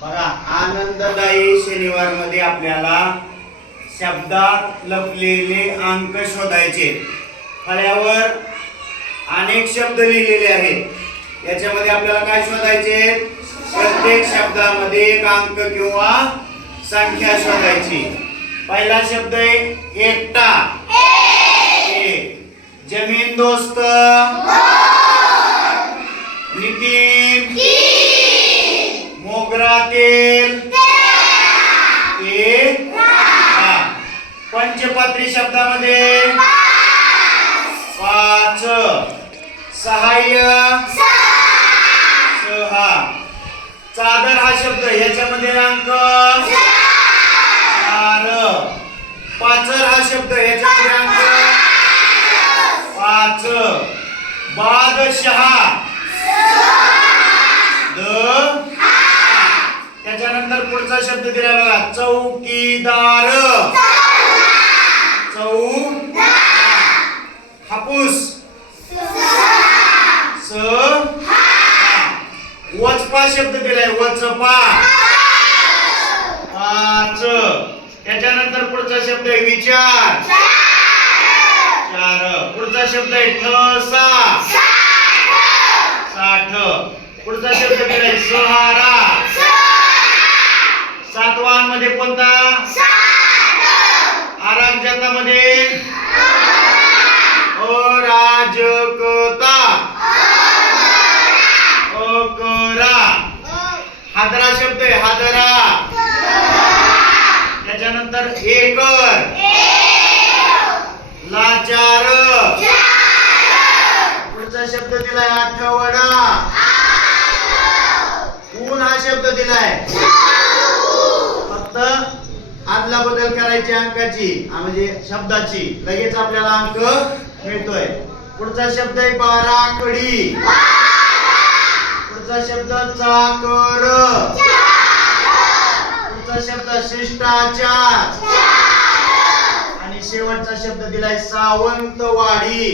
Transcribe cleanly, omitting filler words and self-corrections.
बघा, आनंददायी शनिवार मध्ये आपल्याला शब्दात लपलेले अंक शोधायचे. फळ्यावर अनेक शब्द लिहिलेले आहेत. याच्यामध्ये आपल्याला काय शोधायचे? प्रत्येक शब्दामध्ये एक अंक किंवा संख्या शोधायची. पहिला शब्द आहे एकटा. जमीन दोस्त. नितीन. मोगरा तेल. पंचपात्री शब्दामध्ये 5. सहाय्य. 6. चादर हा शब्द, याच्यामध्ये अंक 4. पाचर हा शब्द, याच्यामध्ये अंक 5. बादशहा. त्याच्यानंतर पुढचा शब्द दिला बघा, चौकीदार. हापूस. वचपा शब्द दिलाय, वचपा. 5. त्याच्यानंतर पुढचा शब्द आहे विचार. 4. पुढचा शब्द आहे ठसा. 60. पुढचा शब्द दिलाय सहारा. सातवांमध्ये कोणता? अराजकतामध्ये अराजकता. अकरा. हादरा शब्द आहे, हादरा. त्याच्यानंतर एकर. लाचार. पुढचा शब्द दिलाय आठवडा. ऊन हा शब्द दिलाय. फक्त आदला बदल करायची अंकाची, म्हणजे शब्दाची, लगेच आपल्याला अंक मिळतोय. पुढचा शब्द आहे बाराखडी. पुढचा शब्द चाकर. पुढचा शब्द शिष्टाचार. आणि शेवटचा शब्द दिलाय सावंतवाडी.